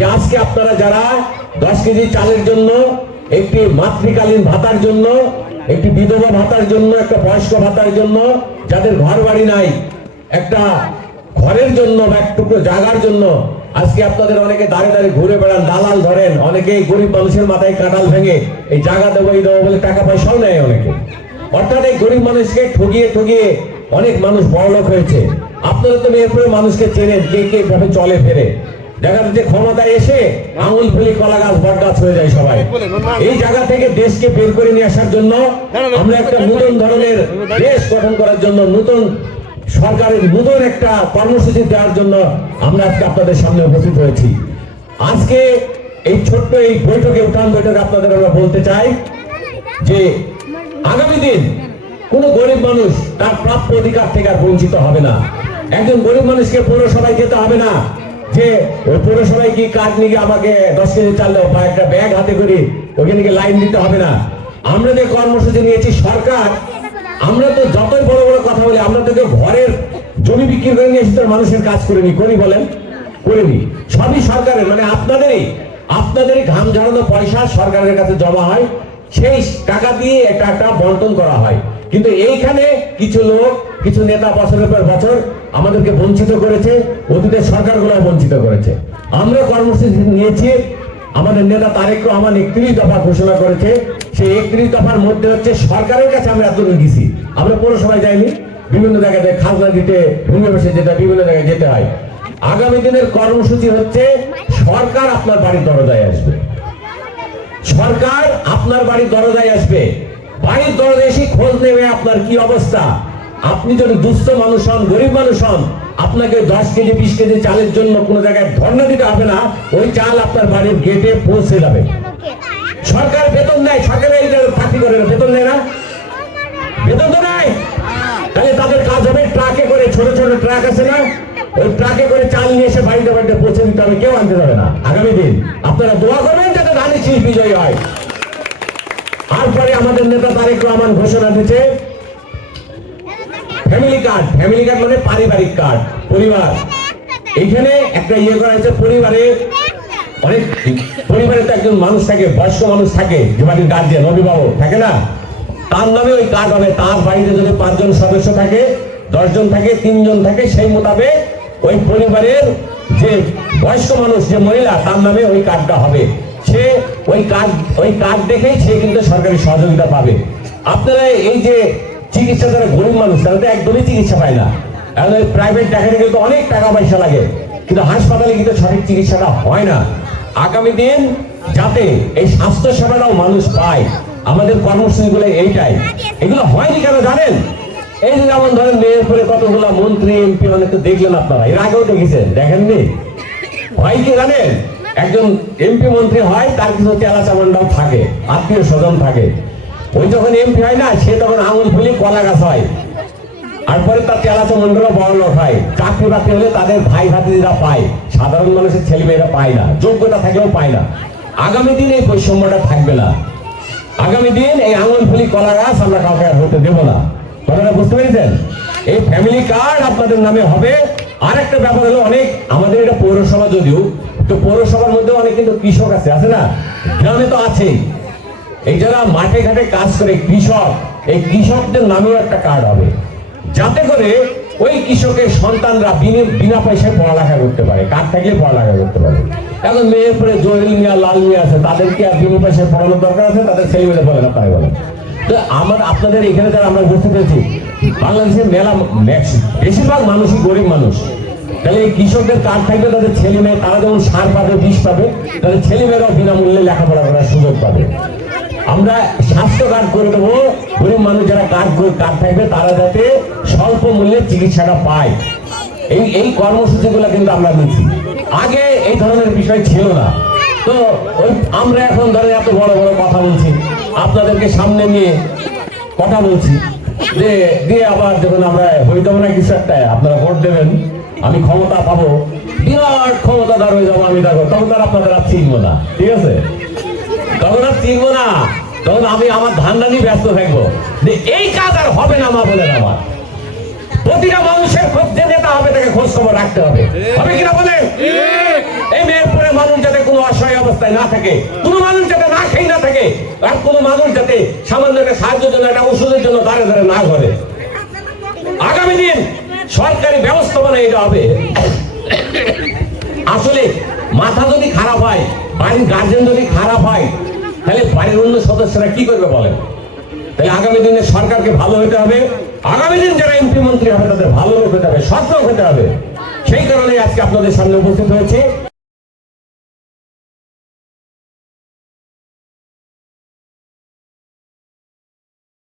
যে আজকে আপনারা যারা 10 কেজি চালের জন্য, একটি মাতৃকালীন ভাতার জন্য, একটি বিধবা ভাতার জন্য, একটা বয়স্ক ভাতার জন্য, যাদের ঘর বাড়ি নাই, একটা ঘরের জন্য বা একটু জায়গার জন্য আজকে আপনাদের অনেকে দাঁড়ে দাঁড়িয়ে ঘুরে বেড়ান, দালাল ধরেন, অনেকে গরিব মানুষের মাথায় কাঁঠাল ভেঙে এই জায়গা দেবো এই দেবো বলে টাকা পয়সাও নেয় অনেকে। অর্থাৎ এই গরিব মানুষকে ঠগিয়ে ঠগিয়ে অনেক মানুষ বড়লোক হয়েছে। আপনারা তো এরপরে মানুষকে চেনেন কে কে ভাবে চলে ফেরে। দেখা যাচ্ছে ক্ষমতায় এসে আঙুল ফুলি কলা গাছ বট গাছ হয়ে যায় সবাই। এই জায়গা থেকে দেশকে বের করে নিয়ে আসার জন্য আমরা একটা নতুন ধরনের দেশ গঠন করার জন্য, নতুন সরকারের নতুন একটা কর্মসূচি দেওয়ার জন্য আমরা আজকে আপনাদের সামনে উপস্থিত হয়েছি। আজকে এই ছোট্ট এই বৈঠকে, উঠান বৈঠকে আপনাদের আমরা বলতে চাই যে আগামী দিন কোন গরিব মানুষ তার প্রাপ্য অধিকার থেকে আর বঞ্চিত হবে না। একজন গরিব মানুষকে পৌরসভায় যেতে হবে না যে ওই পৌরসভায় কি কাজ নিয়ে আমাকে 10 কেজি চাল বা একটা ব্যাগ হাতে করে ওখানে গিয়ে লাইন দিতে হবে না। আমরা যে কর্মসূচি নিয়েছি সরকার, আমরা তো যতই বড় বড় কথা বলি, আমরা তো ঘরের জমি বিক্রি করে নিয়ে এসে তার মানুষের কাজ করিনি, করি বলেন? করিনি। সবই সরকারের, মানে আপনাদেরই ঘাম ঝরানো পয়সা সরকারের কাছে জমা হয়, সেই টাকা দিয়ে এটা একটা বন্টন করা হয়। কিন্তু এইখানে কিছু লোক, কিছু নেতা বছরের পর বছর আমাদেরকে বঞ্চিত করেছে, অতীতের সরকারগুলো বঞ্চিত করেছে। আমরা কর্মসূচি নিয়েছি, আমাদের নেতা তারেক রহমান 31 দফা ঘোষণা করেছে। সেই 31 দফার মধ্যে হচ্ছে সরকারের কাছে আমরা এতদিন গেছি, আমরা পৌরসভায় যাইনি, বিভিন্ন জায়গায় খাজনা দিতে, ভূমি বসে যেতে, বিভিন্ন জায়গায় যেতে হয়। আগামী দিনের কর্মসূচি হচ্ছে সরকার আপনার বাড়ির দরজায় আসবে, সরকার আপনার বাড়ির দরজায় আসবে, বাড়ির দরজায় এসে খোঁজ নেবে আপনার কি অবস্থা। আপনি যদি দুস্থ মানুষ হন, গরিব মানুষ হন, আপনাকে 10 কেজি 20 কেজি চালের জন্য কোনো জায়গায় ধর্ণা দিতে হবে না, ওই চাল আপনার বাড়ির গেটে পৌঁছে যাবে। সরকার বেতন দেয়, সরকারের চাকরি করে বেতন দেয় না, বেতন তো নাই। তাহলে তাদের কাজ হবে ট্রাকে করে, ছোট ছোট ট্রাক আছে না, ওই ট্রাকে করে চাল নিয়ে এসে বাড়িতে বাড়িতে পৌঁছে দিতে হবে, কেউ আনতে যাবে না। আগামী দিন আপনারা দোয়া করবেন যাতে ধানের শীষ বিজয়ী হয়। তারপরে আমাদের নেতা তারেক রহমান ঘোষণা দিচ্ছে ফ্যামিলি কার্ড। ফ্যামিলি কার্ড মানে পারিবারিক কার্ড, পরিবার। এইখানে একটা ইয়ে করা হয়েছে, পরিবারে অনেক পরিবারে তো একজন মানুষ থাকে, বয়স্ক মানুষ থাকে, যে বাড়ির গার্জিয়ান অভিভাবক থাকে না, তার নামে ওই কার্ড হবে। তার বাড়িতে যদি 5 জন সদস্য থাকে, 10 জন থাকে, 3 জন থাকে, সেই মোতাবেক ওই পরিবারের যে বয়স্ক মানুষ, যে মহিলা, তার নামে ওই কার্ডটা হবে। সে ওই কার্ড দেখেই সে কিন্তু সরকারি সহযোগিতা পাবে। আপনারা এই যে চিকিৎসা, যারা গরিব মানুষ তারা তো একদমই চিকিৎসা পায় না, প্রাইভেট দেখাতে গেলে তো অনেক টাকা পয়সা লাগে, কিন্তু হাসপাতালে কিন্তু সঠিক চিকিৎসাটা হয় না। আগামী দিন যাতে এই স্বাস্থ্য সেবাটাও মানুষ পায়, আমাদের কর্মসূচিগুলো এইটাই। এগুলো হয়নি কেন জানেন? এই যে যেমন ধরেন মেয়ের পরে কতগুলো মন্ত্রী এমপি অনেক তো দেখলেন আপনারা, এর আগেও দেখেছেন, দেখেননি? হয় কি জানেন? একজন এমপি মন্ত্রী হয়, তার কিছু চেলা চামড়াও থাকে, আত্মীয় স্বজন থাকে। ওই যখন এমপি হয় না, সে তখন আঙুল ফুলি কলা গাছ হয়, আর পরে তার চেলা চামড়াও বড় লোক হয়। চাকরি বাকরি হলে তাদের ভাই ভাতিজিরা পায়, সাধারণ মানুষের ছেলে মেয়েরা পায় না, যোগ্যতা থাকলেও পায় না। আগামী দিন এই বৈষম্যটা থাকবে না। আগামী দিন এই আঙুল ফুলি কলা গাছ আমরা কাউকে হতে দেব না। কথাটা বুঝতে পেরেছেন? এই ফ্যামিলি কার্ড আপনাদের নামে হবে। আর একটা ব্যাপার হলো, অনেক আমাদের এটা পৌরসভা, যদিও তো পৌরসভার মধ্যে অনেক কিন্তু কৃষক আছে না, গ্রামে তো আছেই। এই যারা মাঠে ঘাটে কাজ করে কৃষক, এই কৃষকদের নামেও একটা কার্ড হবে, যাতে করে ওই কৃষকের সন্তানরা বিনা পয়সায় পড়ালেখা করতে পারে। কার্ড থাকলে পড়ালেখা করতে পারে। এখন মেয়ের পরে জহির মিয়া, লাল মিয়া আছে, তাদেরকে আর বিনা পয়সায় পড়ানোর দরকার আছে? তাদের ছেলেমেয়েরা বলে না, তাই বলে। তো আপনাদের এখানে যারা আমরা উপস্থিত হয়েছি, বাংলাদেশের মেলা বেশিরভাগ মানুষই গরিব মানুষ। তাহলে এই কৃষকদের কার্ড থাকলে তাদের ছেলে মেয়ে, তারা যেমন সার পাবে, বিষ পাবে, তাদের ছেলে মেয়েরাও বিনামূল্যে লেখাপড়া করার সুযোগ পাবে। আমরা স্বাস্থ্য কার্ড করে দেবো, গরিব মানুষ যারা কার্ড থাকবে তারা যাতে স্বল্প মূল্যে চিকিৎসাটা পায়। এই কর্মসূচিগুলো কিন্তু আমরা নিচ্ছি। আগে এই ধরনের বিষয় ছিল না। তো আমরা এখন ধরে এত বড় বড় কথা বলছি, আপনাদেরকে সামনে নিয়ে কথা বলছি, যে দিয়ে আবার যখন আমরা হইতাম না কিছু একটা, আপনারা ভোট দেবেন, আমি ক্ষমতা পাবো, বিরাট ক্ষমতাদার হয়ে যাবো আমি, দেখো তখন তার আপনাদের আর চিনবো না, ঠিক আছে? তখন আর চিনবো না, তখন আমি আমার ধান্দা নিয়ে ব্যস্ত থাকবো যে এই কাজ আর হবে না। মা বলেন, আমার প্রতিটা মানুষের খোঁজ যে নেতা হবে তাকে খোঁজ খবর রাখতে হবে, হবে কিনা বলে? এই মেয়ের পরে মানুষ যাতে অবস্থায় না থাকে, কোনো মানুষ যাতে না খেয়ে না থাকে, আর কোনো মানুষ যাতে সামান্য একটা সাহায্যের জন্য, একটা ওষুধের জন্য দাঁড়ে দাঁড়ে না করে। আগামী দিন সরকারি ব্যবস্থাপনা এটা হবে। আসলে মাথা যদি খারাপ হয়, বাড়ির গার্জেন যদি খারাপ হয়, তাহলে বাড়ির অন্য সদস্যরা কি করবে বলেন? তাহলে আগামী দিনে সরকারকে ভালো হতে হবে, আগামী দিন যারা এমপি মন্ত্রী হবে তাদের ভালো লোক হতে হবে, সৎ লোক হতে হবে। সেই কারণে আজকে আপনাদের সামনে উপস্থিত হয়েছে।